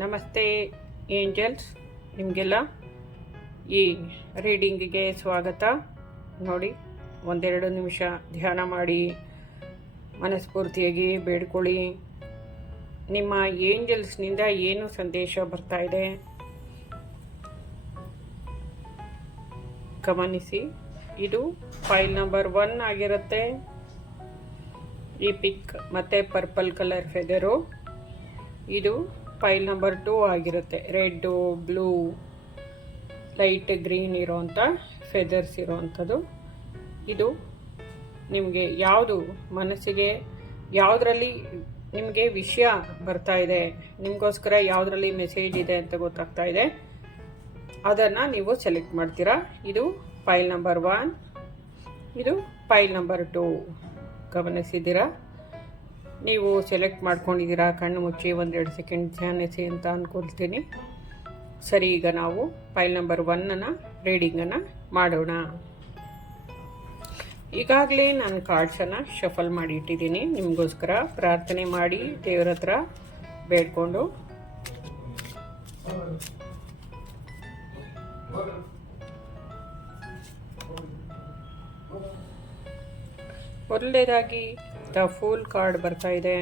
ನಮಸ್ತೆ ಏಂಜಲ್ಸ್, ನಿಮಗೆಲ್ಲ ಈ ರೀಡಿಂಗಿಗೆ ಸ್ವಾಗತ. ನೋಡಿ, ಒಂದೆರಡು ನಿಮಿಷ ಧ್ಯಾನ ಮಾಡಿ ಮನಸ್ಫೂರ್ತಿಯಾಗಿ ಬೇಡ್ಕೊಳ್ಳಿ. ನಿಮ್ಮ ಏಂಜಲ್ಸ್ನಿಂದ ಏನು ಸಂದೇಶ ಬರ್ತಾ ಇದೆ ಗಮನಿಸಿ. ಇದು ಫೈಲ್ ನಂಬರ್ 1 ಆಗಿರುತ್ತೆ. ಈ ಪಿಂಕ್ ಮತ್ತು ಪರ್ಪಲ್ ಕಲರ್ ಫೆದರು. ಇದು ಫೈಲ್ ನಂಬರ್ 2 ಆಗಿರುತ್ತೆ. ರೆಡ್ಡು, ಬ್ಲೂ, ಲೈಟ್ ಗ್ರೀನ್ ಇರೋವಂಥ ಫೆದರ್ಸ್ ಇರೋವಂಥದ್ದು. ಇದು ನಿಮಗೆ ಯಾವುದು ಮನಸ್ಸಿಗೆ ಯಾವುದರಲ್ಲಿ ನಿಮಗೆ ವಿಷಯ ಬರ್ತಾ ಇದೆ, ನಿಮಗೋಸ್ಕರ ಯಾವುದರಲ್ಲಿ ಮೆಸೇಜ್ ಇದೆ ಅಂತ ಗೊತ್ತಾಗ್ತಾ ಇದೆ, ಅದನ್ನು ನೀವು ಸೆಲೆಕ್ಟ್ ಮಾಡ್ತೀರಾ. ಇದು ಫೈಲ್ ನಂಬರ್ 1, ಇದು ಫೈಲ್ ನಂಬರ್ 2 ಗಮನಿಸಿದ್ದೀರಾ. ನೀವು ಸೆಲೆಕ್ಟ್ ಮಾಡ್ಕೊಂಡಿದ್ದೀರಾ. ಕಣ್ಣು ಮುಚ್ಚಿ ಒಂದೆರಡು ಸೆಕೆಂಡ್ ಧ್ಯಾನಿಸಿ ಅಂತ ಅಂದ್ಕೊಳ್ತೀನಿ. ಸರಿ, ಈಗ ನಾವು ಫೈಲ್ ನಂಬರ್ 1 ರೀಡಿಂಗನ್ನು ಮಾಡೋಣ. ಈಗಾಗಲೇ ನಾನು ಕಾರ್ಡ್ಸನ್ನು ಶಫಲ್ ಮಾಡಿ ಇಟ್ಟಿದ್ದೀನಿ. ನಿಮಗೋಸ್ಕರ ಪ್ರಾರ್ಥನೆ ಮಾಡಿ ದೇವರ ಹತ್ರ ಬೇಡ್ಕೊಂಡು ಒಳ್ಳೆಯದಾಗಿ ದ ಫೂಲ್ ಕಾರ್ಡ್ ಬರ್ತಾ ಇದೆ.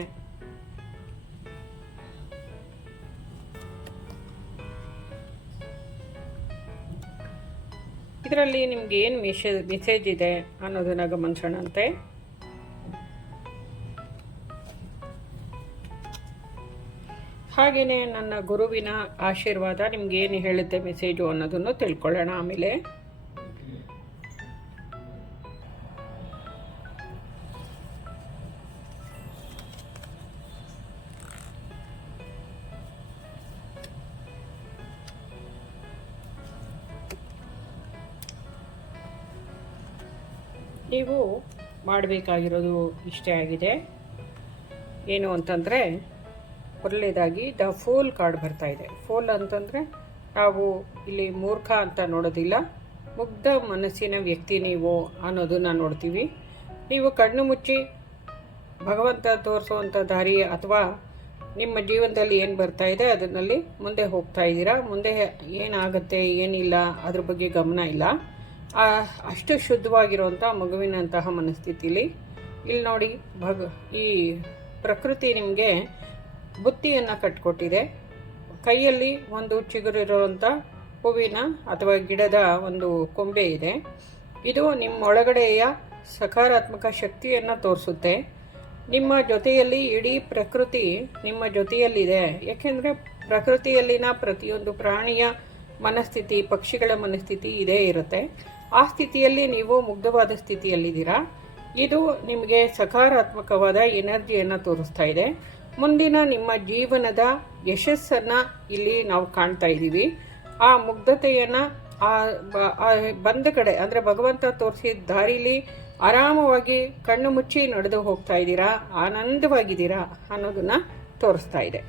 ಇದರಲ್ಲಿ ನಿಮ್ಗೆ ಏನು ಮೆಸೇಜ್ ಇದೆ ಅನ್ನೋದನ್ನ ಗಮನಿಸೋಣಂತೆ. ಹಾಗೆಯೇ ನನ್ನ ಗುರುವಿನ ಆಶೀರ್ವಾದ ನಿಮ್ಗೆ ಏನು ಹೇಳುತ್ತೆ ಮೆಸೇಜು ಅನ್ನೋದನ್ನು ತಿಳ್ಕೊಳ್ಳೋಣ ಆಮೇಲೆ. ನೀವು ಮಾಡಬೇಕಾಗಿರೋದು ಇಷ್ಟೇ ಆಗಿದೆ. ಏನು ಅಂತಂದರೆ, ಒಳ್ಳೆಯದಾಗಿ ದ ಫೂಲ್ ಕಾರ್ಡ್ ಬರ್ತಾ ಇದೆ. ಫೂಲ್ ಅಂತಂದರೆ ನಾವು ಇಲ್ಲಿ ಮೂರ್ಖ ಅಂತ ನೋಡೋದಿಲ್ಲ, ಮುಗ್ಧ ಮನಸ್ಸಿನ ವ್ಯಕ್ತಿ ನೀವು ಅನ್ನೋದನ್ನು ನೋಡ್ತೀವಿ. ನೀವು ಕಣ್ಣು ಮುಚ್ಚಿ ಭಗವಂತ ತೋರಿಸುವಂಥ ದಾರಿ ಅಥವಾ ನಿಮ್ಮ ಜೀವನದಲ್ಲಿ ಏನು ಬರ್ತಾ ಇದೆ ಅದರಲ್ಲಿ ಮುಂದೆ ಹೋಗ್ತಾ ಇದ್ದೀರಾ. ಮುಂದೆ ಏನಾಗುತ್ತೆ ಏನಿಲ್ಲ ಅದ್ರ ಬಗ್ಗೆ ಗಮನ ಇಲ್ಲ. ಅಷ್ಟು ಶುದ್ಧವಾಗಿರುವಂಥ ಮಗುವಿನಂತಹ ಮನಸ್ಥಿತಿಲಿ ಇಲ್ಲಿ ನೋಡಿ, ಈ ಪ್ರಕೃತಿ ನಿಮಗೆ ಬುತ್ತಿಯನ್ನು ಕಟ್ಕೊಟ್ಟಿದೆ. ಕೈಯಲ್ಲಿ ಒಂದು ಚಿಗುರಿರುವಂಥ ಹೂವಿನ ಅಥವಾ ಗಿಡದ ಒಂದು ಕೊಂಬೆ ಇದೆ. ಇದು ನಿಮ್ಮೊಳಗಡೆಯ ಸಕಾರಾತ್ಮಕ ಶಕ್ತಿಯನ್ನು ತೋರಿಸುತ್ತೆ. ನಿಮ್ಮ ಜೊತೆಯಲ್ಲಿ ಇಡೀ ಪ್ರಕೃತಿ ನಿಮ್ಮ ಜೊತೆಯಲ್ಲಿದೆ. ಯಾಕೆಂದರೆ ಪ್ರಕೃತಿಯಲ್ಲಿನ ಪ್ರತಿಯೊಂದು ಪ್ರಾಣಿಯ ಮನಸ್ಥಿತಿ, ಪಕ್ಷಿಗಳ ಮನಸ್ಥಿತಿ ಇದೇ ಇರುತ್ತೆ. ಆ ಸ್ಥಿತಿಯಲ್ಲಿ ನೀವು ಮುಗ್ಧವಾದ ಸ್ಥಿತಿಯಲ್ಲಿದ್ದೀರಾ. ಇದು ನಿಮಗೆ ಸಕಾರಾತ್ಮಕವಾದ ಎನರ್ಜಿಯನ್ನು ತೋರಿಸ್ತಾ ಇದೆ. ಮುಂದಿನ ನಿಮ್ಮ ಜೀವನದ ಯಶಸ್ಸನ್ನು ಇಲ್ಲಿ ನಾವು ಕಾಣ್ತಾ ಇದ್ದೀವಿ. ಆ ಮುಗ್ಧತೆಯನ್ನು ಬಂದ ಕಡೆ ಅಂದರೆ ಭಗವಂತ ತೋರಿಸಿದ ದಾರಿಲಿ ಆರಾಮವಾಗಿ ಕಣ್ಣು ಮುಚ್ಚಿ ನಡೆದು ಹೋಗ್ತಾ ಇದ್ದೀರಾ, ಆನಂದವಾಗಿದ್ದೀರಾ ಅನ್ನೋದನ್ನು ತೋರಿಸ್ತಾ ಇದೆ.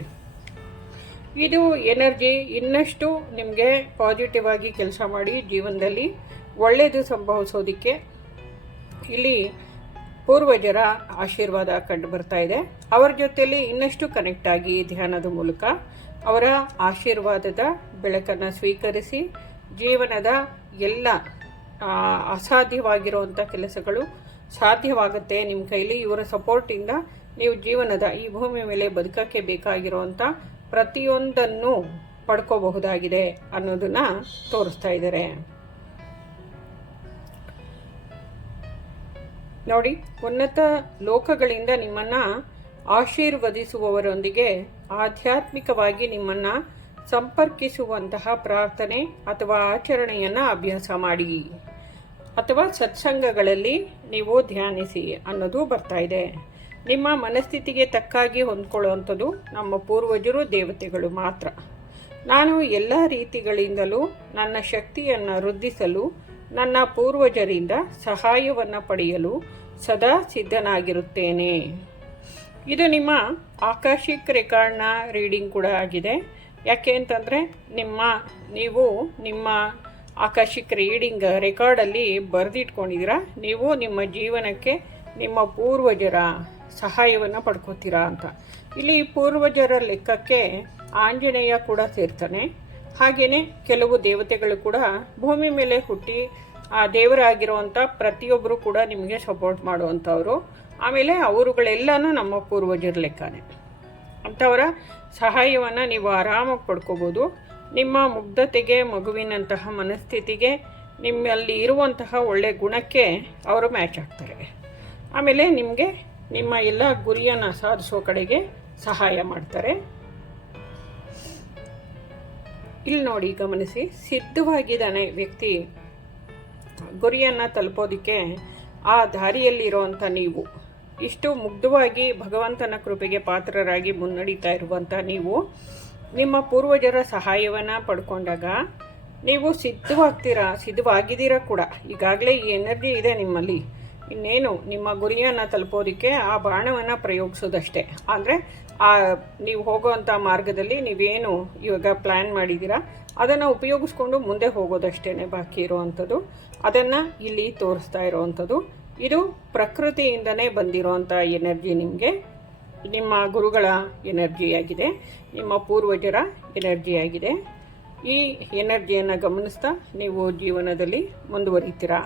ಇದು ಎನರ್ಜಿ ಇನ್ನಷ್ಟು ನಿಮಗೆ ಪಾಸಿಟಿವ್ ಆಗಿ ಕೆಲಸ ಮಾಡಿ ಜೀವನದಲ್ಲಿ ಒಳ್ಳೆಯದು ಸಂಭವಿಸೋದಕ್ಕೆ ಇಲ್ಲಿ ಪೂರ್ವಜರ ಆಶೀರ್ವಾದ ಕಂಡು ಬರ್ತಾ ಇದೆ. ಅವರ ಜೊತೆಯಲ್ಲಿ ಇನ್ನಷ್ಟು ಕನೆಕ್ಟ್ ಆಗಿ ಧ್ಯಾನದ ಮೂಲಕ ಅವರ ಆಶೀರ್ವಾದದ ಬೆಳಕನ್ನು ಸ್ವೀಕರಿಸಿ ಜೀವನದ ಎಲ್ಲ ಅಸಾಧ್ಯವಾಗಿರುವಂಥ ಕೆಲಸಗಳು ಸಾಧ್ಯವಾಗುತ್ತೆ ನಿಮ್ಮ ಕೈಲಿ. ಇವರ ಸಪೋರ್ಟಿಂದ ನೀವು ಜೀವನದ ಈ ಭೂಮಿ ಮೇಲೆ ಬದುಕಕ್ಕೆ ಬೇಕಾಗಿರುವಂಥ ಪ್ರತಿಯೊಂದನ್ನು ಪಡ್ಕೋಬಹುದಾಗಿದೆ ಅನ್ನೋದನ್ನ ತೋರಿಸ್ತಾ ಇದ್ದಾರೆ. ನೋಡಿ, ಉನ್ನತ ಲೋಕಗಳಿಂದ ನಿಮ್ಮನ್ನು ಆಶೀರ್ವದಿಸುವವರೊಂದಿಗೆ ಆಧ್ಯಾತ್ಮಿಕವಾಗಿ ನಿಮ್ಮನ್ನು ಸಂಪರ್ಕಿಸುವಂತಹ ಪ್ರಾರ್ಥನೆ ಅಥವಾ ಆಚರಣೆಯನ್ನು ಅಭ್ಯಾಸ ಮಾಡಿ ಅಥವಾ ಸತ್ಸಂಗಗಳಲ್ಲಿ ನೀವು ಧ್ಯಾನಿಸಿ ಅನ್ನೋದು ಬರ್ತಾ ಇದೆ. ನಿಮ್ಮ ಮನಸ್ಥಿತಿಗೆ ತಕ್ಕಾಗಿ ಹೊಂದ್ಕೊಳ್ಳುವಂಥದ್ದು ನಮ್ಮ ಪೂರ್ವಜರು, ದೇವತೆಗಳು ಮಾತ್ರ. ನಾನು ಎಲ್ಲ ರೀತಿಗಳಿಂದಲೂ ನನ್ನ ಶಕ್ತಿಯನ್ನು ವೃದ್ಧಿಸಲು ನನ್ನ ಪೂರ್ವಜರಿಂದ ಸಹಾಯವನ್ನು ಪಡೆಯಲು ಸದಾ ಸಿದ್ಧನಾಗಿರುತ್ತೇನೆ. ಇದು ಆಕಾಶಿಕ್ ರೆಕಾರ್ಡ್ನ ರೀಡಿಂಗ್ ಕೂಡ ಆಗಿದೆ. ಯಾಕೆ ಅಂತಂದರೆ ನೀವು ನಿಮ್ಮ ಆಕಾಶಿಕ್ ರೀಡಿಂಗ್ ರೆಕಾರ್ಡಲ್ಲಿ ಬರೆದಿಟ್ಕೊಂಡಿದ್ದೀರಾ. ನೀವು ನಿಮ್ಮ ಜೀವನಕ್ಕೆ ನಿಮ್ಮ ಪೂರ್ವಜರ ಸಹಾಯವನ್ನು ಪಡ್ಕೋತೀರಾ ಅಂತ. ಇಲ್ಲಿ ಪೂರ್ವಜರ ಲೆಕ್ಕಕ್ಕೆ ಆಂಜನೇಯ ಕೂಡ ಸೇರ್ತಾನೆ. ಹಾಗೆಯೇ ಕೆಲವು ದೇವತೆಗಳು ಕೂಡ ಭೂಮಿ ಮೇಲೆ ಹುಟ್ಟಿ ಆ ದೇವರಾಗಿರುವಂಥ ಪ್ರತಿಯೊಬ್ಬರು ಕೂಡ ನಿಮಗೆ ಸಪೋರ್ಟ್ ಮಾಡುವಂಥವ್ರು. ಆಮೇಲೆ ಅವರುಗಳೆಲ್ಲನೂ ನಮ್ಮ ಪೂರ್ವಜರ ಲೆಕ್ಕನೇ. ಅಂಥವರ ಸಹಾಯವನ್ನು ನೀವು ಆರಾಮಾಗಿ ಪಡ್ಕೋಬೋದು. ನಿಮ್ಮ ಮುಗ್ಧತೆಗೆ, ಮಗುವಿನಂತಹ ಮನಸ್ಥಿತಿಗೆ, ನಿಮ್ಮಲ್ಲಿ ಇರುವಂತಹ ಒಳ್ಳೆಯ ಗುಣಕ್ಕೆ ಅವರು ಮ್ಯಾಚ್ ಆಗ್ತಾರೆ. ಆಮೇಲೆ ನಿಮಗೆ ನಿಮ್ಮ ಎಲ್ಲ ಗುರಿಯನ್ನು ಸಾಧಿಸೋ ಕಡೆಗೆ ಸಹಾಯ ಮಾಡ್ತಾರೆ. ಇಲ್ಲಿ ನೋಡಿ, ಗಮನಿಸಿ, ಸಿದ್ಧವಾಗಿದ್ದಾನೆ ವ್ಯಕ್ತಿ ಗುರಿಯನ್ನು ತಲುಪೋದಕ್ಕೆ. ಆ ದಾರಿಯಲ್ಲಿರುವಂಥ ನೀವು ಇಷ್ಟು ಮುಗ್ಧವಾಗಿ ಭಗವಂತನ ಕೃಪೆಗೆ ಪಾತ್ರರಾಗಿ ಮುನ್ನಡೀತಾ ಇರುವಂಥ ನೀವು ನಿಮ್ಮ ಪೂರ್ವಜರ ಸಹಾಯವನ್ನು ಪಡ್ಕೊಂಡಾಗ ನೀವು ಸಿದ್ಧವಾಗಿದ್ದೀರಾ ಕೂಡ. ಈಗಾಗಲೇ ಈ ಎನರ್ಜಿ ಇದೆ ನಿಮ್ಮಲ್ಲಿ. ಇನ್ನೇನು ನಿಮ್ಮ ಗುರಿಯನ್ನು ತಲುಪೋದಕ್ಕೆ ಆ ಬಾಣವನ್ನು ಪ್ರಯೋಗಿಸೋದಷ್ಟೇ. ಅಂದರೆ ನೀವು ಹೋಗೋವಂಥ ಮಾರ್ಗದಲ್ಲಿ ನೀವೇನು ಇವಾಗ ಪ್ಲ್ಯಾನ್ ಮಾಡಿದ್ದೀರಾ ಅದನ್ನು ಉಪಯೋಗಿಸ್ಕೊಂಡು ಮುಂದೆ ಹೋಗೋದಷ್ಟೇ ಬಾಕಿ ಇರೋವಂಥದ್ದು. ಅದನ್ನು ಇಲ್ಲಿ ತೋರಿಸ್ತಾ ಇರೋವಂಥದ್ದು. ಇದು ಪ್ರಕೃತಿಯಿಂದನೇ ಬಂದಿರೋವಂಥ ಎನರ್ಜಿ. ನಿಮಗೆ ನಿಮ್ಮ ಗುರುಗಳ ಎನರ್ಜಿಯಾಗಿದೆ, ನಿಮ್ಮ ಪೂರ್ವಜರ ಎನರ್ಜಿಯಾಗಿದೆ. ಈ ಎನರ್ಜಿಯನ್ನು ಗಮನಿಸ್ತಾ ನೀವು ಜೀವನದಲ್ಲಿ ಮುಂದುವರಿತೀರಾ.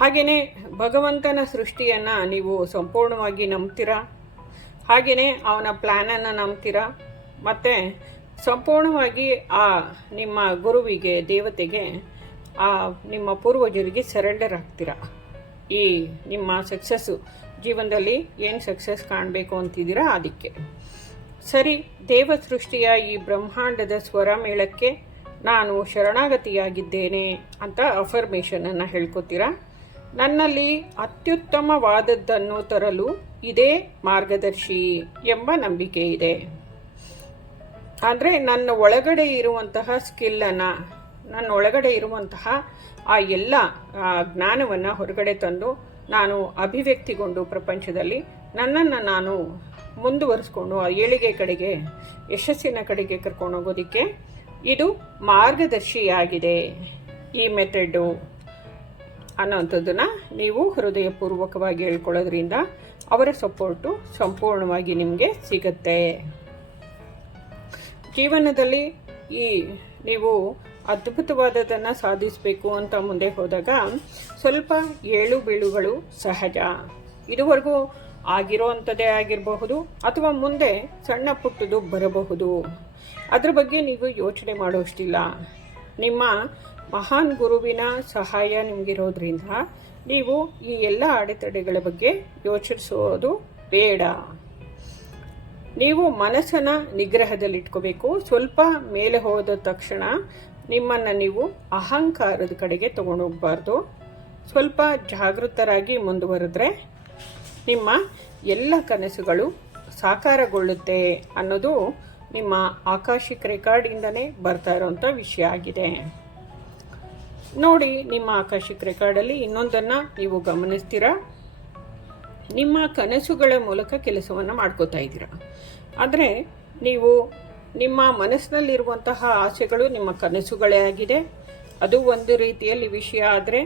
ಹಾಗೆಯೇ ಭಗವಂತನ ಸೃಷ್ಟಿಯನ್ನು ನೀವು ಸಂಪೂರ್ಣವಾಗಿ ನಂಬ್ತೀರಾ. ಹಾಗೆಯೇ ಅವನ ಪ್ಲ್ಯಾನನ್ನು ನಂಬ್ತೀರಾ. ಮತ್ತು ಸಂಪೂರ್ಣವಾಗಿ ನಿಮ್ಮ ಗುರುವಿಗೆ, ದೇವತೆಗೆ, ನಿಮ್ಮ ಪೂರ್ವಜರಿಗೆ ಸರೆಂಡರ್ ಆಗ್ತೀರಾ. ಈ ನಿಮ್ಮ ಸಕ್ಸಸ್ಸು ಜೀವನದಲ್ಲಿ ಏನು ಸಕ್ಸಸ್ ಕಾಣಬೇಕು ಅಂತಿದ್ದೀರಾ ಅದಕ್ಕೆ. ಸರಿ, ದೇವ ಸೃಷ್ಟಿಯ ಈ ಬ್ರಹ್ಮಾಂಡದ ಸ್ವರ ಮೇಳಕ್ಕೆ ನಾನು ಶರಣಾಗತಿಯಾಗಿದ್ದೇನೆ ಅಂತ ಅಫರ್ಮೇಷನನ್ನು ಹೇಳ್ಕೊತೀರಾ. ನನ್ನಲ್ಲಿ ಅತ್ಯುತ್ತಮವಾದದ್ದನ್ನು ತರಲು ಇದೇ ಮಾರ್ಗದರ್ಶಿ ಎಂಬ ನಂಬಿಕೆ ಇದೆ. ಅಂದರೆ ನನ್ನ ಒಳಗಡೆ ಇರುವಂತಹ ಸ್ಕಿಲ್ಲನ್ನು, ನನ್ನ ಒಳಗಡೆ ಇರುವಂತಹ ಆ ಎಲ್ಲ ಜ್ಞಾನವನ್ನು ಹೊರಗಡೆ ತಂದು ನಾನು ಅಭಿವ್ಯಕ್ತಿಗೊಂಡು ಪ್ರಪಂಚದಲ್ಲಿ ನನ್ನನ್ನು ನಾನು ಮುಂದುವರಿಸ್ಕೊಂಡು ಆ ಏಳಿಗೆ ಕಡೆಗೆ, ಯಶಸ್ಸಿನ ಕಡೆಗೆ ಕರ್ಕೊಂಡೋಗೋದಕ್ಕೆ ಇದು ಮಾರ್ಗದರ್ಶಿಯಾಗಿದೆ. ಈ ಮೆಥಡು ಅನ್ನೋಂಥದ್ದನ್ನು ನೀವು ಹೃದಯಪೂರ್ವಕವಾಗಿ ಹೇಳ್ಕೊಳ್ಳೋದ್ರಿಂದ ಅವರ ಸಪೋರ್ಟು ಸಂಪೂರ್ಣವಾಗಿ ನಿಮಗೆ ಸಿಗುತ್ತೆ. ಜೀವನದಲ್ಲಿ ನೀವು ಅದ್ಭುತವಾದದನ್ನು ಸಾಧಿಸಬೇಕು ಅಂತ ಮುಂದೆ ಹೋದಾಗ ಸ್ವಲ್ಪ ಏಳು ಬೀಳುಗಳು ಸಹಜ. ಇದುವರೆಗೂ ಆಗಿರೋವಂಥದ್ದೇ ಆಗಿರಬಹುದು ಅಥವಾ ಮುಂದೆ ಸಣ್ಣ ಪುಟ್ಟದು ಬರಬಹುದು. ಅದ್ರ ಬಗ್ಗೆ ನೀವು ಯೋಚನೆ ಮಾಡೋಷ್ಟಿಲ್ಲ. ನಿಮ್ಮ ಮಹಾನ್ ಗುರುವಿನ ಸಹಾಯ ನಿಮಗಿರೋದ್ರಿಂದ ನೀವು ಈ ಎಲ್ಲ ಅಡೆತಡೆಗಳ ಬಗ್ಗೆ ಯೋಚಿಸೋದು ಬೇಡ. ನೀವು ಮನಸ್ಸನ್ನು ನಿಗ್ರಹದಲ್ಲಿಟ್ಕೋಬೇಕು. ಸ್ವಲ್ಪ ಮೇಲೆ ಹೋದ ತಕ್ಷಣ ನಿಮ್ಮನ್ನು ನೀವು ಅಹಂಕಾರದ ಕಡೆಗೆ ತಗೊಂಡೋಗ್ಬಾರ್ದು. ಸ್ವಲ್ಪ ಜಾಗೃತರಾಗಿ ಮುಂದುವರೆದ್ರೆ ನಿಮ್ಮ ಎಲ್ಲ ಕನಸುಗಳು ಸಾಕಾರಗೊಳ್ಳುತ್ತೆ ಅನ್ನೋದು ನಿಮ್ಮ ಆಕಾಶಿಕ್ ರೆಕಾರ್ಡಿಂದನೇ ಬರ್ತಾ ಇರೋವಂಥ ವಿಷಯ ಆಗಿದೆ. ನೋಡಿ, ನಿಮ್ಮ ಆಕಾಶಿಕ್ ರೆಕಾರ್ಡಲ್ಲಿ ಇನ್ನೊಂದನ್ನು ನೀವು ಗಮನಿಸ್ತೀರಾ. ನಿಮ್ಮ ಕನಸುಗಳ ಮೂಲಕ ಕೆಲಸವನ್ನು ಮಾಡ್ಕೋತಾ ಇದ್ದೀರಾ. ಆದರೆ ನೀವು ನಿಮ್ಮ ಮನಸ್ಸಿನಲ್ಲಿರುವಂತಹ ಆಸೆಗಳು ನಿಮ್ಮ ಕನಸುಗಳೇ ಆಗಿದೆ. ಅದು ಒಂದು ರೀತಿಯಲ್ಲಿ ವಿಷಯ. ಆದರೆ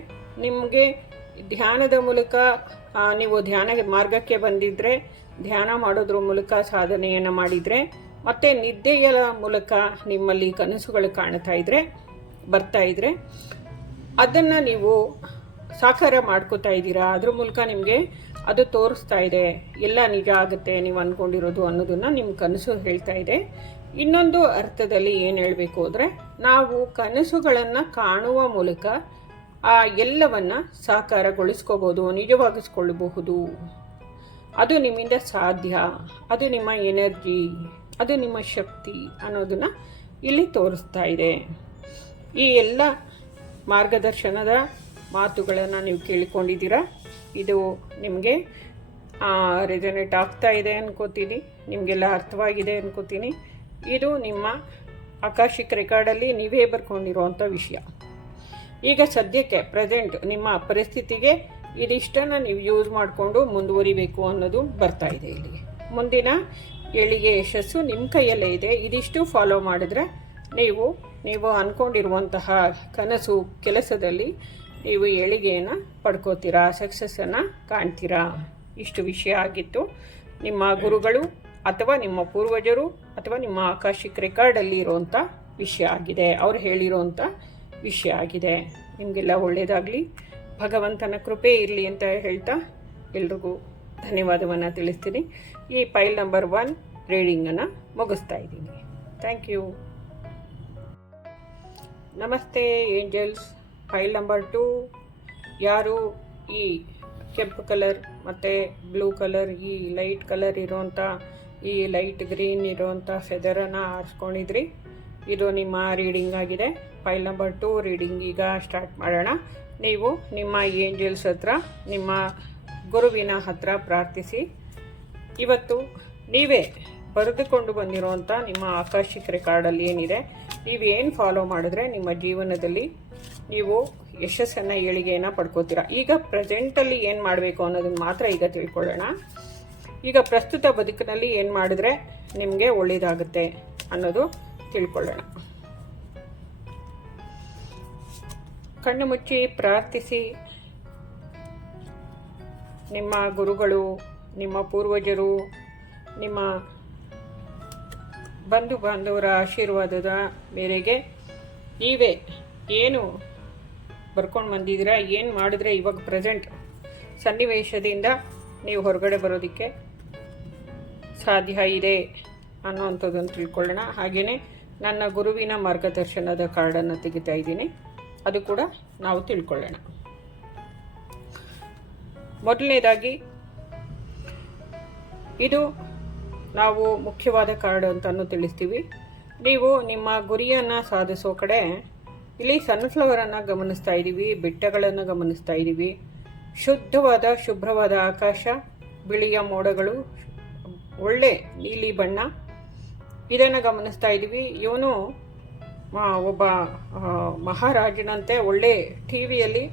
ನಿಮಗೆ ಧ್ಯಾನದ ಮೂಲಕ ನೀವು ಧ್ಯಾನ ಮಾರ್ಗಕ್ಕೆ ಬಂದಿದ್ದರೆ, ಧ್ಯಾನ ಮಾಡೋದ್ರ ಮೂಲಕ ಸಾಧನೆಯನ್ನು ಮಾಡಿದರೆ, ಮತ್ತು ನಿದ್ದೆಯ ಮೂಲಕ ನಿಮ್ಮಲ್ಲಿ ಕನಸುಗಳು ಬರ್ತಾ ಇದ್ದರೆ ಅದನ್ನು ನೀವು ಸಾಕಾರ ಮಾಡ್ಕೋತಾ ಇದ್ದೀರಾ. ಅದ್ರ ಮೂಲಕ ನಿಮಗೆ ಅದು ತೋರಿಸ್ತಾ ಇದೆ, ಎಲ್ಲ ನಿಜ ಆಗುತ್ತೆ ನೀವು ಅಂದ್ಕೊಂಡಿರೋದು ಅನ್ನೋದನ್ನು ನಿಮ್ಮ ಕನಸು ಹೇಳ್ತಾ ಇದೆ. ಇನ್ನೊಂದು ಅರ್ಥದಲ್ಲಿ ಏನು ಹೇಳಬೇಕು ಅಂದರೆ, ನಾವು ಕನಸುಗಳನ್ನು ಕಾಣುವ ಮೂಲಕ ಆ ಎಲ್ಲವನ್ನು ಸಾಕಾರಗೊಳಿಸ್ಕೋಬೋದು, ನಿಜವಾಗಿಸ್ಕೊಳ್ಬಹುದು. ಅದು ನಿಮ್ಮಿಂದ ಸಾಧ್ಯ, ಅದು ನಿಮ್ಮ ಎನರ್ಜಿ, ಅದು ನಿಮ್ಮ ಶಕ್ತಿ ಅನ್ನೋದನ್ನು ಇಲ್ಲಿ ತೋರಿಸ್ತಾ ಇದೆ. ಈ ಎಲ್ಲ ಮಾರ್ಗದರ್ಶನದ ಮಾತುಗಳನ್ನು ನೀವು ಕೇಳಿಕೊಂಡಿದ್ದೀರಾ. ಇದು ನಿಮಗೆ ರೆಸನೇಟ್ ಆಗ್ತಾ ಇದೆ ಅನ್ಕೋತೀನಿ, ನಿಮಗೆಲ್ಲ ಅರ್ಥವಾಗಿದೆ ಅನ್ಕೋತೀನಿ. ಇದು ನಿಮ್ಮ ಆಕಾಶಿಕ್ ರೆಕಾರ್ಡಲ್ಲಿ ನೀವೇ ಬರ್ಕೊಂಡಿರುವಂಥ ವಿಷಯ. ಈಗ ಸದ್ಯಕ್ಕೆ ಪ್ರೆಸೆಂಟ್ ನಿಮ್ಮ ಪರಿಸ್ಥಿತಿಗೆ ಇದಿಷ್ಟನ್ನು ನೀವು ಯೂಸ್ ಮಾಡಿಕೊಂಡು ಮುಂದುವರಿಬೇಕು ಅನ್ನೋದು ಬರ್ತಾ ಇದೆ ಇಲ್ಲಿಗೆ. ಮುಂದಿನ ಏಳಿಗೆ ಯಶಸ್ಸು ನಿಮ್ಮ ಕೈಯಲ್ಲೇ ಇದೆ. ಇದಿಷ್ಟು ಫಾಲೋ ಮಾಡಿದ್ರೆ ನೀವು ಅಂದ್ಕೊಂಡಿರುವಂತಹ ಕನಸು ಕೆಲಸದಲ್ಲಿ ನೀವು ಏಳಿಗೆಯನ್ನು ಪಡ್ಕೋತೀರಾ, ಸಕ್ಸಸ್ಸನ್ನು ಕಾಣ್ತೀರಾ. ಇಷ್ಟು ವಿಷಯ ಆಗಿತ್ತು. ನಿಮ್ಮ ಗುರುಗಳು ಅಥವಾ ನಿಮ್ಮ ಪೂರ್ವಜರು ಅಥವಾ ನಿಮ್ಮ ಆಕಾಶಿಕ್ ರೆಕಾರ್ಡಲ್ಲಿ ಇರೋವಂಥ ವಿಷಯ ಆಗಿದೆ, ಅವ್ರು ಹೇಳಿರೋವಂಥ ವಿಷಯ ಆಗಿದೆ. ನಿಮಗೆಲ್ಲ ಒಳ್ಳೆಯದಾಗಲಿ, ಭಗವಂತನ ಕೃಪೆ ಇರಲಿ ಅಂತ ಹೇಳ್ತಾ ಎಲ್ರಿಗೂ ಧನ್ಯವಾದವನ್ನು ತಿಳಿಸ್ತೀನಿ. ಈ ಫೈಲ್ ನಂಬರ್ 1 ರೀಡಿಂಗನ್ನು ಮುಗಿಸ್ತಾ ಇದ್ದೀನಿ. Thank you. ನಮಸ್ತೆ ಏಂಜಲ್ಸ್. ಫೈಲ್ ನಂಬರ್ 2, ಯಾರು ಈ ಕೆಂಪು ಕಲರ್ ಮತ್ತು ಬ್ಲೂ ಕಲರ್, ಈ ಲೈಟ್ ಕಲರ್ ಇರೋವಂಥ, ಈ ಲೈಟ್ ಗ್ರೀನ್ ಇರೋವಂಥ ಫೆದರನ್ನು ಆರಿಸ್ಕೊಂಡಿದ್ರಿ, ಇದು ನಿಮ್ಮ ರೀಡಿಂಗ್ ಆಗಿದೆ. ಫೈಲ್ ನಂಬರ್ 2 ರೀಡಿಂಗ್ ಈಗ ಸ್ಟಾರ್ಟ್ ಮಾಡೋಣ. ನೀವು ನಿಮ್ಮ ಏಂಜಲ್ಸ್ ಹತ್ರ, ನಿಮ್ಮ ಗುರುವಿನ ಹತ್ರ ಪ್ರಾರ್ಥಿಸಿ. ಇವತ್ತು ನೀವೇ ಬರೆದುಕೊಂಡು ಬಂದಿರುವಂಥ ನಿಮ್ಮ ಆಕಾಶಿಕ್ ರೆಕಾರ್ಡಲ್ಲಿ ಏನಿದೆ, ನೀವು ಏನು ಫಾಲೋ ಮಾಡಿದ್ರೆ ನಿಮ್ಮ ಜೀವನದಲ್ಲಿ ನೀವು ಯಶಸ್ಸನ್ನು, ಏಳಿಗೆಯನ್ನು ಪಡ್ಕೋತೀರ. ಈಗ ಪ್ರೆಸೆಂಟಲ್ಲಿ ಏನು ಮಾಡಬೇಕು ಅನ್ನೋದನ್ನು ಮಾತ್ರ ಈಗ ತಿಳ್ಕೊಳ್ಳೋಣ. ಈಗ ಪ್ರಸ್ತುತ ಬದುಕಿನಲ್ಲಿ ಏನು ಮಾಡಿದ್ರೆ ನಿಮಗೆ ಒಳ್ಳೆಯದಾಗುತ್ತೆ ಅನ್ನೋದು ತಿಳ್ಕೊಳ್ಳೋಣ. ಕಣ್ಣು ಮುಚ್ಚಿ ಪ್ರಾರ್ಥಿಸಿ. ನಿಮ್ಮ ಗುರುಗಳು, ನಿಮ್ಮ ಪೂರ್ವಜರು, ನಿಮ್ಮ ಬಂಧು ಬಾಂಧವರ ಆಶೀರ್ವಾದದ ಮೇರೆಗೆ ನೀವೇ ಏನು ಬರ್ಕೊಂಡು ಬಂದಿದ್ದೀರಾ, ಏನು ಮಾಡಿದ್ರೆ ಇವಾಗ ಪ್ರೆಸೆಂಟ್ ಸನ್ನಿವೇಶದಿಂದ ನೀವು ಹೊರಗಡೆ ಬರೋದಕ್ಕೆ ಸಾಧ್ಯ ಇದೆ ಅನ್ನೋವಂಥದ್ದನ್ನು ತಿಳ್ಕೊಳ್ಳೋಣ. ಹಾಗೆಯೇ ನನ್ನ ಗುರುವಿನ ಮಾರ್ಗದರ್ಶನದ ಕಾರ್ಡನ್ನು ತೆಗಿತಾ ಇದ್ದೀನಿ, ಅದು ಕೂಡ ನಾವು ತಿಳ್ಕೊಳ್ಳೋಣ. ಮೊದಲನೇದಾಗಿ, ಇದು ನಾವು ಮುಖ್ಯವಾದ ಕಾರ್ಡ್ ಅಂತಲೂ ತಿಳಿಸ್ತೀವಿ. ನೀವು ನಿಮ್ಮ ಗುರಿಯನ್ನು ಸಾಧಿಸೋ ಕಡೆ ಇಲ್ಲಿ ಸನ್ಫ್ಲವರನ್ನು ಗಮನಿಸ್ತಾ ಇದ್ದೀವಿ, ಬೆಟ್ಟಗಳನ್ನು ಗಮನಿಸ್ತಾ ಇದ್ದೀವಿ, ಶುದ್ಧವಾದ ಶುಭ್ರವಾದ ಆಕಾಶ, ಬಿಳಿಯ ಮೋಡಗಳು, ಒಳ್ಳೆ ನೀಲಿ ಬಣ್ಣ, ಇದನ್ನು ಗಮನಿಸ್ತಾ ಇದ್ದೀವಿ. ಇವನು ಒಬ್ಬ ಮಹಾರಾಜನಂತೆ ಒಳ್ಳೆ ಟಿ ವಿಯಲ್ಲಿ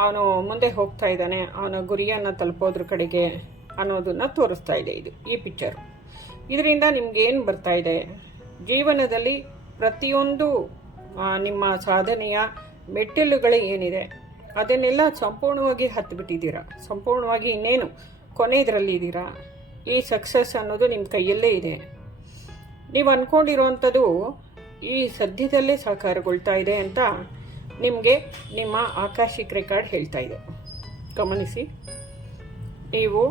ಅವನು ಮುಂದೆ ಹೋಗ್ತಾ ಇದ್ದಾನೆ, ಅವನ ಗುರಿಯನ್ನು ತಲುಪೋದ್ರ ಕಡೆಗೆ ಅನ್ನೋದನ್ನು ತೋರಿಸ್ತಾ ಇದೆ ಇದು ಈ ಪಿಕ್ಚರ್. ಇದರಿಂದ ನಿಮ್ಗೇನು ಬರ್ತಾ ಇದೆ, ಜೀವನದಲ್ಲಿ ಪ್ರತಿಯೊಂದು ನಿಮ್ಮ ಸಾಧನೆಯ ಮೆಟ್ಟಿಲುಗಳು ಏನಿದೆ ಅದನ್ನೆಲ್ಲ ಸಂಪೂರ್ಣವಾಗಿ ಹತ್ತಿಬಿಟ್ಟಿದ್ದೀರಾ, ಸಂಪೂರ್ಣವಾಗಿ ಇನ್ನೇನು ಕೊನೆಯದ್ರಲ್ಲಿದ್ದೀರಾ. ಈ ಸಕ್ಸಸ್ ಅನ್ನೋದು ನಿಮ್ಮ ಕೈಯಲ್ಲೇ ಇದೆ. ನೀವು ಅಂದ್ಕೊಂಡಿರುವಂಥದ್ದು ಈ ಸದ್ಯದಲ್ಲೇ ಸಾಕಾರಗೊಳ್ತಾ ಇದೆ ಅಂತ ನಿಮಗೆ ನಿಮ್ಮ ಆಕಾಶಿಕ್ ರೆಕಾರ್ಡ್ ಹೇಳ್ತಾ ಇದೆ. ಗಮನಿಸಿ, ನೀವು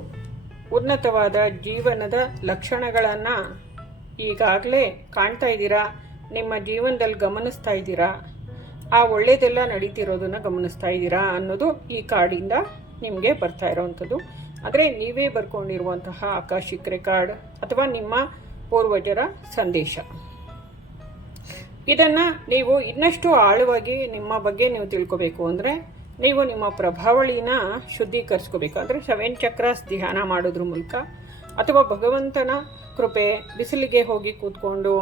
ಉನ್ನತವಾದ ಜೀವನದ ಲಕ್ಷಣಗಳನ್ನು ಈಗಾಗಲೇ ಕಾಣ್ತಾ ಇದ್ದೀರಾ, ನಿಮ್ಮ ಜೀವನದಲ್ಲಿ ಗಮನಿಸ್ತಾ ಇದ್ದೀರಾ, ಆ ಒಳ್ಳೆಯದೆಲ್ಲ ನಡೀತಿರೋದನ್ನು ಗಮನಿಸ್ತಾ ಇದ್ದೀರಾ ಅನ್ನೋದು ಈ ಕಾರ್ಡಿಂದ ನಿಮಗೆ ಬರ್ತಾ ಇರೋವಂಥದ್ದು. ಆದರೆ ನೀವೇ ಬರ್ಕೊಂಡಿರುವಂತಹ ಆಕಾಶಿಕ್ ರೆಕಾರ್ಡ್ ಅಥವಾ ನಿಮ್ಮ ಪೂರ್ವಜರ ಸಂದೇಶ. ಇದನ್ನು ನೀವು ಇನ್ನಷ್ಟು ಆಳವಾಗಿ ನಿಮ್ಮ ಬಗ್ಗೆ ನೀವು ತಿಳ್ಕೋಬೇಕು ಅಂದರೆ ನೀವು ನಿಮ್ಮ ಪ್ರಭಾವಳಿನ ಶುದ್ಧೀಕರಿಸ್ಕೋಬೇಕು. ಅಂದರೆ 7 ಚಕ್ರಾಸ್ ಧ್ಯಾನ ಮಾಡೋದ್ರ ಮೂಲಕ ಅಥವಾ ಭಗವಂತನ ಕೃಪೆ, ಬಿಸಿಲಿಗೆ ಹೋಗಿ ಕೂತ್ಕೊಂಡು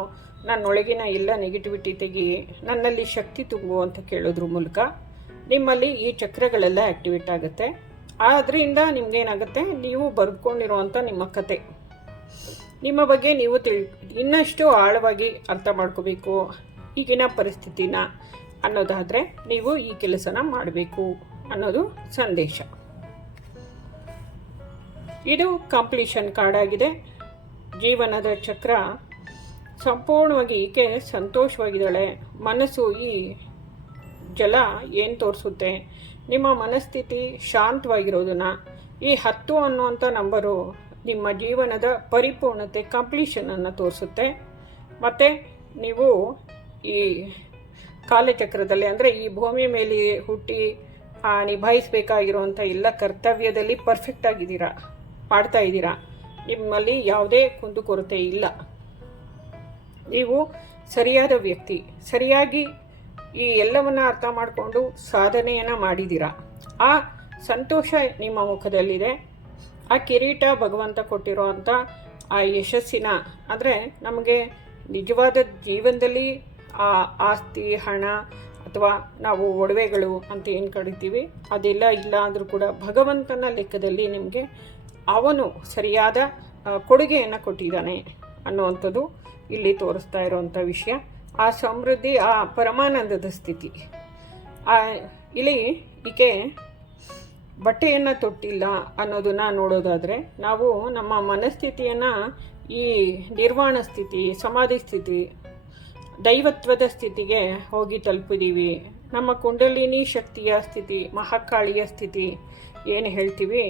ನನ್ನೊಳಗಿನ ಎಲ್ಲ ನೆಗೆಟಿವಿಟಿ ತೆಗಿ, ನನ್ನಲ್ಲಿ ಶಕ್ತಿ ತುಂಬು ಅಂತ ಕೇಳೋದ್ರ ಮೂಲಕ ನಿಮ್ಮಲ್ಲಿ ಈ ಚಕ್ರಗಳೆಲ್ಲ ಆ್ಯಕ್ಟಿವೇಟ್ ಆಗುತ್ತೆ. ಆದ್ದರಿಂದ ನಿಮ್ಗೇನಾಗುತ್ತೆ, ನೀವು ಬರೆದುಕೊಂಡಿರುವಂಥ ನಿಮ್ಮ ಕತೆ, ನಿಮ್ಮ ಬಗ್ಗೆ ನೀವು ಇನ್ನಷ್ಟು ಆಳವಾಗಿ ಅರ್ಥ ಮಾಡ್ಕೋಬೇಕು ಈಗಿನ ಪರಿಸ್ಥಿತಿನ ಅನ್ನೋದಾದರೆ ನೀವು ಈ ಕೆಲಸನ ಮಾಡಬೇಕು ಅನ್ನೋದು ಸಂದೇಶ. ಇದು ಕಂಪ್ಲೀಷನ್ ಕಾರ್ಡ್ ಆಗಿದೆ. ಜೀವನದ ಚಕ್ರ ಸಂಪೂರ್ಣವಾಗಿ ಈಕೆ ಸಂತೋಷವಾಗಿದ್ದಾಳೆ. ಮನಸ್ಸು, ಈ ಜಲ ಏನು ತೋರಿಸುತ್ತೆ, ನಿಮ್ಮ ಮನಸ್ಥಿತಿ ಶಾಂತವಾಗಿರೋದನ್ನು, ಈ 10 ಅನ್ನುವಂಥ ನಂಬರು ನಿಮ್ಮ ಜೀವನದ ಪರಿಪೂರ್ಣತೆ, ಕಂಪ್ಲೀಷನನ್ನು ತೋರಿಸುತ್ತೆ. ಮತ್ತು ನೀವು ಈ ಕಾಲಚಕ್ರದಲ್ಲಿ ಅಂದರೆ ಈ ಭೂಮಿ ಮೇಲೆ ಹುಟ್ಟಿ ನಿಭಾಯಿಸಬೇಕಾಗಿರುವಂಥ ಎಲ್ಲ ಕರ್ತವ್ಯದಲ್ಲಿ ಪರ್ಫೆಕ್ಟ್ ಆಗಿದ್ದೀರಾ, ಮಾಡ್ತಾ ಇದ್ದೀರಾ. ನಿಮ್ಮಲ್ಲಿ ಯಾವುದೇ ಕುಂದುಕೊರತೆ ಇಲ್ಲ. ನೀವು ಸರಿಯಾದ ವ್ಯಕ್ತಿ, ಸರಿಯಾಗಿ ಈ ಎಲ್ಲವನ್ನು ಅರ್ಥ ಮಾಡಿಕೊಂಡು ಸಾಧನೆಯನ್ನು ಮಾಡಿದ್ದೀರಾ. ಆ ಸಂತೋಷ ನಿಮ್ಮ ಮುಖದಲ್ಲಿದೆ. ಆ ಕಿರೀಟ ಭಗವಂತ ಕೊಟ್ಟಿರೋವಂಥ ಆ ಯಶಸ್ಸಿನ, ಅಂದರೆ ನಮಗೆ ನಿಜವಾದ ಜೀವನದಲ್ಲಿ ಆ ಆಸ್ತಿ, ಹಣ ಅಥವಾ ನಾವು ಒಡವೆಗಳು ಅಂತ ಏನು ಕರಿತೀವಿ ಅದೆಲ್ಲ ಇಲ್ಲ ಅಂದರೂ ಕೂಡ ಭಗವಂತನ ಲೆಕ್ಕದಲ್ಲಿ ನಿಮಗೆ ಅವನು ಸರಿಯಾದ ಕೊಡುಗೆಯನ್ನು ಕೊಟ್ಟಿದ್ದಾನೆ ಅನ್ನುವಂಥದ್ದು ಇಲ್ಲಿ ತೋರಿಸ್ತಾ ಇರೋವಂಥ ವಿಷಯ. ಆ ಸಮೃದ್ಧಿ, ಆ ಪರಮಾನಂದದ ಸ್ಥಿತಿ. ಇಲ್ಲಿ ಈಕೆ ಬಟ್ಟೆಯನ್ನು ತೊಟ್ಟಿಲ್ಲ ಅನ್ನೋದನ್ನು ನೋಡೋದಾದರೆ ನಾವು ನಮ್ಮ ಮನಸ್ಥಿತಿಯನ್ನು ಈ ನಿರ್ವಾಣ ಸ್ಥಿತಿ, ಸಮಾಧಿ ಸ್ಥಿತಿ, ದೈವತ್ವದ ಸ್ಥಿತಿಗೆ ಹೋಗಿ ತಲುಪಿದ್ದೀವಿ. ನಮ್ಮ ಕುಂಡಲಿನಿ ಶಕ್ತಿಯ ಸ್ಥಿತಿ, ಮಹಾಕಾಳಿಯ ಸ್ಥಿತಿ ಏನು ಹೇಳ್ತೀವಿ,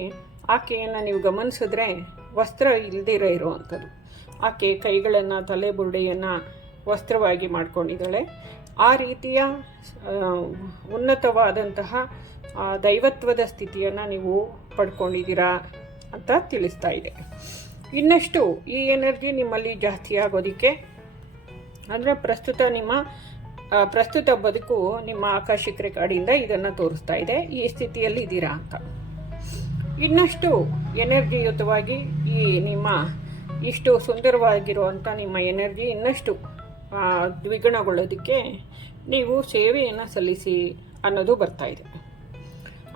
ಆಕೆಯನ್ನು ನೀವು ಗಮನಿಸಿದ್ರೆ ವಸ್ತ್ರ ಇಲ್ದಿರ ಇರುವಂಥದ್ದು. ಆಕೆ ಕೈಗಳನ್ನು, ತಲೆಬುರುಡೆಯನ್ನು ವಸ್ತ್ರವಾಗಿ ಮಾಡ್ಕೊಂಡಿದ್ದಾಳೆ. ಆ ರೀತಿಯ ಉನ್ನತವಾದಂತಹ ದೈವತ್ವದ ಸ್ಥಿತಿಯನ್ನು ನೀವು ಪಡ್ಕೊಂಡಿದ್ದೀರಾ ಅಂತ ತಿಳಿಸ್ತಾ ಇದೆ. ಇನ್ನಷ್ಟು ಈ ಎನರ್ಜಿ ನಿಮ್ಮಲ್ಲಿ ಜಾಸ್ತಿ ಆಗೋದಕ್ಕೆ, ಅಂದರೆ ಪ್ರಸ್ತುತ ಬದುಕು ನಿಮ್ಮ ಆಕಾಶಿಕ ರೆಕಾರ್ಡಿಂದ ಇದನ್ನು ತೋರಿಸ್ತಾ ಇದೆ, ಈ ಸ್ಥಿತಿಯಲ್ಲಿ ಇದ್ದೀರಾ ಅಂತ. ಇನ್ನಷ್ಟು ಎನರ್ಜಿಯುತವಾಗಿ ಈ ನಿಮ್ಮ ಇಷ್ಟು ಸುಂದರವಾಗಿರುವಂಥ ನಿಮ್ಮ ಎನರ್ಜಿ ಇನ್ನಷ್ಟು ದ್ವಿಗುಣಗೊಳ್ಳೋದಕ್ಕೆ ನೀವು ಸೇವೆಯನ್ನು ಸಲ್ಲಿಸಿ ಅನ್ನೋದು ಬರ್ತಾ ಇದೆ.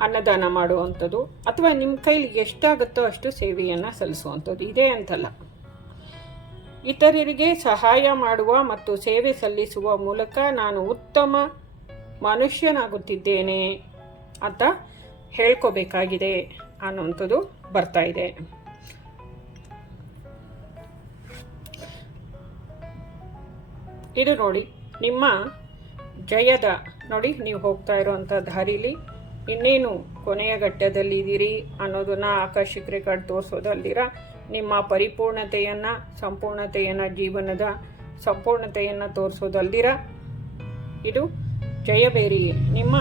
ಅನ್ನದಾನ ಮಾಡುವಂಥದ್ದು ಅಥವಾ ನಿಮ್ಮ ಕೈಲಿ ಎಷ್ಟಾಗುತ್ತೋ ಅಷ್ಟು ಸೇವೆಯನ್ನು ಸಲ್ಲಿಸುವಂಥದ್ದು ಇದೆ ಅಂತಲ್ಲ. ಇತರರಿಗೆ ಸಹಾಯ ಮಾಡುವ ಮತ್ತು ಸೇವೆ ಸಲ್ಲಿಸುವ ಮೂಲಕ ನಾನು ಉತ್ತಮ ಮನುಷ್ಯನಾಗುತ್ತಿದ್ದೇನೆ ಅಂತ ಹೇಳ್ಕೋಬೇಕಾಗಿದೆ ಅನ್ನುವಂಥದ್ದು ಬರ್ತಾ ಇದೆ. ಇದು ನೋಡಿ, ನಿಮ್ಮ ಜಯದ ನೋಡಿ, ನೀವು ಹೋಗ್ತಾ ಇರುವಂಥ ದಾರಿಲಿ ಇನ್ನೇನು ಕೊನೆಯ ಘಟ್ಟದಲ್ಲಿ ಇದ್ದೀರಿ ಅನ್ನೋದನ್ನು ಆಕಾಶಿಕ ರೆಕಾರ್ಡ್ ತೋರಿಸೋದಲ್ದಿರ ನಿಮ್ಮ ಪರಿಪೂರ್ಣತೆಯನ್ನು, ಸಂಪೂರ್ಣತೆಯನ್ನು, ಜೀವನದ ಸಂಪೂರ್ಣತೆಯನ್ನು ತೋರಿಸೋದಲ್ದಿರ ಇದು ಜಯಬೇರಿ. ನಿಮ್ಮ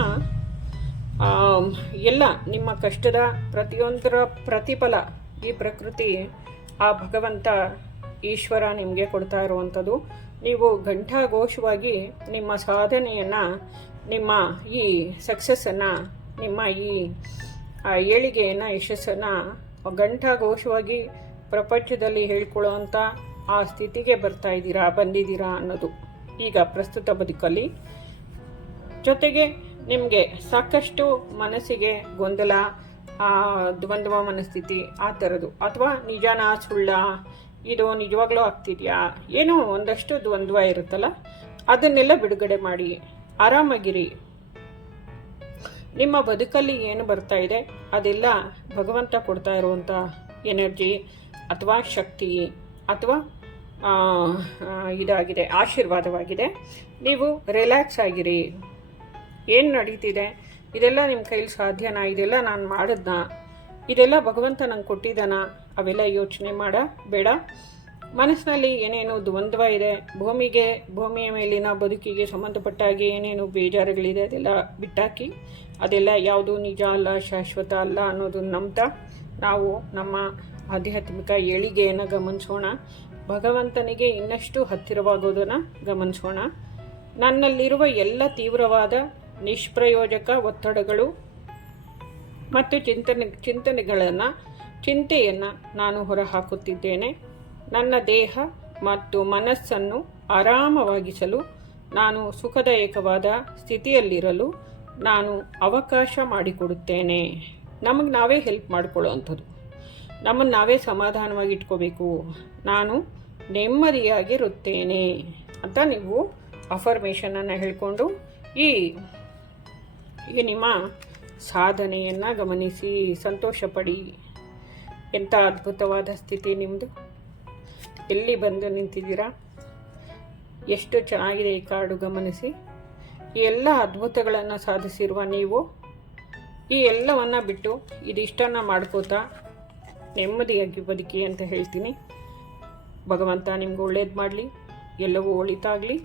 ಎಲ್ಲ ನಿಮ್ಮ ಕಷ್ಟದ ಪ್ರತಿಯೊಂದರ ಪ್ರತಿಫಲ ಈ ಪ್ರಕೃತಿ, ಆ ಭಗವಂತ ಈಶ್ವರ ನಿಮಗೆ ಕೊಡ್ತಾ ಇರುವಂಥದ್ದು. ನೀವು ಘಂಟಾಘೋಷವಾಗಿ ನಿಮ್ಮ ಸಾಧನೆಯನ್ನು, ನಿಮ್ಮ ಈ ಸಕ್ಸಸ್ಸನ್ನು, ನಿಮ್ಮ ಈ ಏಳಿಗೆಯನ್ನು, ಯಶಸ್ಸನ್ನು ಘಂಟಾಘೋಷವಾಗಿ ಪ್ರಪಂಚದಲ್ಲಿ ಹೇಳ್ಕೊಳ್ಳೋವಂಥ ಆ ಸ್ಥಿತಿಗೆ ಬಂದಿದ್ದೀರಾ ಅನ್ನೋದು ಈಗ ಪ್ರಸ್ತುತ ಬದುಕಲ್ಲಿ. ಜೊತೆಗೆ ನಿಮಗೆ ಸಾಕಷ್ಟು ಮನಸ್ಸಿಗೆ ಗೊಂದಲ, ದ್ವಂದ್ವ ಮನಸ್ಥಿತಿ ಆ ಥರದ್ದು, ಅಥವಾ ನಿಜನಾ ಸುಳ್ಳ, ಇದು ನಿಜವಾಗ್ಲೂ ಆಗ್ತಿದೆಯಾ, ಏನೋ ಒಂದಷ್ಟು ದ್ವಂದ್ವ ಇರುತ್ತಲ್ಲ, ಅದನ್ನೆಲ್ಲ ಬಿಡುಗಡೆ ಮಾಡಿ ಆರಾಮಾಗಿರಿ. ನಿಮ್ಮ ಬದುಕಲ್ಲಿ ಏನು ಬರ್ತಾ ಇದೆ ಅದೆಲ್ಲ ಭಗವಂತ ಕೊಡ್ತಾ ಇರುವಂಥ ಎನರ್ಜಿ ಅಥವಾ ಶಕ್ತಿ ಅಥವಾ ಇದಾಗಿದೆ, ಆಶೀರ್ವಾದವಾಗಿದೆ. ನೀವು ರಿಲ್ಯಾಕ್ಸ್ ಆಗಿರಿ. ಏನು ನಡೀತಿದೆ ಇದೆಲ್ಲ ನಿಮ್ಮ ಕೈಲಿ ಸಾಧ್ಯನಾ, ಇದೆಲ್ಲ ನಾನು ಮಾಡಿದ್ನಾ, ಇದೆಲ್ಲ ಭಗವಂತ ನಂಗೆ ಕೊಟ್ಟಿದ್ದಾನ, ಅವೆಲ್ಲ ಯೋಚನೆ ಬೇಡ. ಮನಸ್ಸಿನಲ್ಲಿ ಏನೇನು ದ್ವಂದ್ವ ಇದೆ, ಭೂಮಿಯ ಮೇಲಿನ ಬದುಕಿಗೆ ಸಂಬಂಧಪಟ್ಟಾಗಿ ಏನೇನು ಬೇಜಾರುಗಳಿದೆ ಅದೆಲ್ಲ ಬಿಟ್ಟಾಕಿ, ಅದೆಲ್ಲ ಯಾವುದು ನಿಜ ಅಲ್ಲ, ಶಾಶ್ವತ ಅಲ್ಲ ಅನ್ನೋದನ್ನು ನಂಬ್ತಾ ನಾವು ನಮ್ಮ ಆಧ್ಯಾತ್ಮಿಕ ಏಳಿಗೆಯನ್ನು ಗಮನಿಸೋಣ. ಭಗವಂತನಿಗೆ ಇನ್ನಷ್ಟು ಹತ್ತಿರವಾಗೋದನ್ನು ಗಮನಿಸೋಣ. ನನ್ನಲ್ಲಿರುವ ಎಲ್ಲ ತೀವ್ರವಾದ ನಿಷ್ಪ್ರಯೋಜಕ ಒತ್ತಡಗಳು ಮತ್ತು ಚಿಂತೆಯನ್ನು ನಾನು ಹೊರಹಾಕುತ್ತಿದ್ದೇನೆ. ನನ್ನ ದೇಹ ಮತ್ತು ಮನಸ್ಸನ್ನು ಆರಾಮವಾಗಿಸಲು, ನಾನು ಸುಖದಾಯಕವಾದ ಸ್ಥಿತಿಯಲ್ಲಿರಲು ನಾನು ಅವಕಾಶ ಮಾಡಿಕೊಡುತ್ತೇನೆ. ನಮಗೆ ನಾವೇ ಹೆಲ್ಪ್ ಮಾಡ್ಕೊಳ್ಳೋವಂಥದ್ದು, ನಮ್ಮನ್ನು ನಾವೇ ಸಮಾಧಾನವಾಗಿ ಇಟ್ಕೋಬೇಕು. ನಾನು ನೆಮ್ಮದಿಯಾಗಿರುತ್ತೇನೆ ಅಂತ ನೀವು ಅಫರ್ಮೇಷನನ್ನು ಹೇಳಿಕೊಂಡು ಈ ನಿಮ್ಮ ಸಾಧನೆಯನ್ನು ಗಮನಿಸಿ ಸಂತೋಷಪಡಿ. ಎಂಥ ಅದ್ಭುತವಾದ ಸ್ಥಿತಿ ನಿಮ್ಮದು, ಎಲ್ಲಿ ಬಂದು ನಿಂತಿದ್ದೀರಾ, ಎಷ್ಟು ಚೆನ್ನಾಗಿದೆ ಈ ಕಾರ್ಡು ಗಮನಿಸಿ. ಈ ಎಲ್ಲ ಅದ್ಭುತಗಳನ್ನು ಸಾಧಿಸಿರುವ ನೀವು ಈ ಎಲ್ಲವನ್ನು ಬಿಟ್ಟು ಇದಿಷ್ಟನ್ನು ಮಾಡ್ಕೋತಾ ನೆಮ್ಮದಿಯಾಗಿ ಬದುಕಿ ಅಂತ ಹೇಳ್ತೀನಿ. ಭಗವಂತ ನಿಮ್ಗೆ ಒಳ್ಳೇದು ಮಾಡಲಿ, ಎಲ್ಲವೂ ಒಳಿತಾಗಲಿ.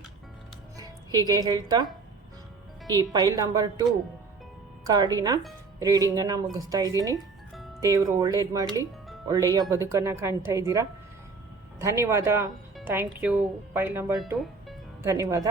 ಹೀಗೆ ಹೇಳ್ತಾ ಈ ಫೈಲ್ ನಂಬರ್ 2 ಕಾರ್ಡಿನ ರೀಡಿಂಗನ್ನು ಮುಗಿಸ್ತಾ ಇದ್ದೀನಿ. ದೇವರು ಒಳ್ಳೇದು ಮಾಡಲಿ, ಒಳ್ಳೆಯ ಬದುಕನ್ನು ಕಾಣ್ತಾ ಇದ್ದೀರಾ. ಧನ್ಯವಾದ. Thank you file number 2. ಧನ್ಯವಾದ.